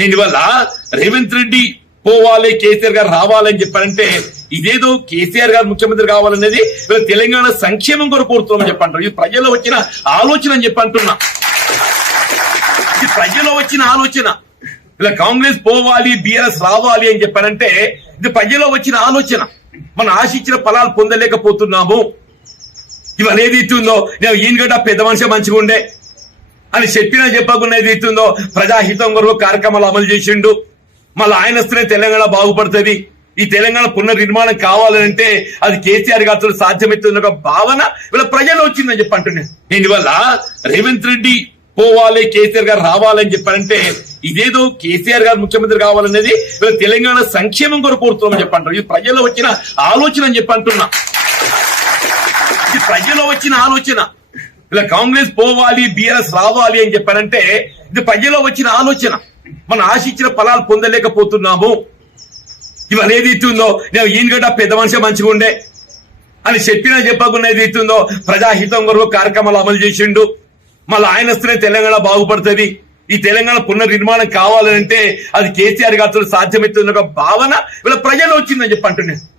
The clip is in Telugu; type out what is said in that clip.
దీనివల్ల రేవంత్ రెడ్డి పోవాలి, కేసీఆర్ గారు రావాలని చెప్పారంటే ఇదేదో కేసీఆర్ గారు ముఖ్యమంత్రి కావాలనేది తెలంగాణ సంక్షేమం కొరకు కోరుతున్నామని చెప్పంటారు. ఇది ప్రజల్లో వచ్చిన ఆలోచన అని చెప్పంటున్నా. ఇది ప్రజల్లో వచ్చిన ఆలోచన. ఇలా కాంగ్రెస్ పోవాలి, బీఆర్ఎస్ రావాలి అని చెప్పారంటే ఇది ప్రజల్లో వచ్చిన ఆలోచన. మనం ఆశించిన ఫలాలు పొందలేకపోతున్నాము. ఇవన్నీ ఏదైతే ఉందో నేను ఈయనగడ్డ పెద్ద మనిషి మంచిగా ఉండే అని చెప్పకుండా ఏదైతే ఉందో ప్రజాహితం కొరకు కార్యక్రమాలు అమలు చేసిండు. మళ్ళీ ఆయన వస్తేనే తెలంగాణ బాగుపడుతుంది, ఈ తెలంగాణ పునర్నిర్మాణం కావాలంటే అది కేసీఆర్ గారితో సాధ్యమవుతుంది ఒక భావన వీళ్ళ ప్రజలు వచ్చిందని చెప్పంటున్నాను. దీనివల్ల రేవంత్ రెడ్డి పోవాలి, కేసీఆర్ గారు రావాలని చెప్పారంటే ఇదేదో కేసీఆర్ గారు ముఖ్యమంత్రి కావాలనేది వీళ్ళ తెలంగాణ సంక్షేమం కొరకు కోరుతున్నామని చెప్పంటారు. ఇది ప్రజల్లో వచ్చిన ఆలోచన అని చెప్పంటున్నా. ఇది ప్రజల్లో వచ్చిన ఆలోచన. ఇలా కాంగ్రెస్ పోవాలి, బీఆర్ఎస్ రావాలి అని చెప్పారంటే ఇది ప్రజల్లో వచ్చిన ఆలోచన. మనం ఆశించిన ఫలాలు పొందలేకపోతున్నాము. ఇవన్నీ ఏదైతే ఉందో నేను ఈయనగడ్డ పెద్ద మనిషి మంచిగా ఉండే అని చెప్పకుండా ఏదైతే ఉందో ప్రజాహితం కొరకు కార్యక్రమాలు అమలు చేసిండు. మళ్ళీ ఆయన వస్తేనే తెలంగాణ బాగుపడుతుంది, ఈ తెలంగాణ పునర్నిర్మాణం కావాలంటే అది కేసీఆర్ గారితో సాధ్యమవుతుంది ఒక భావన వీళ్ళ ప్రజలు వచ్చిందని చెప్పంటున్నాను.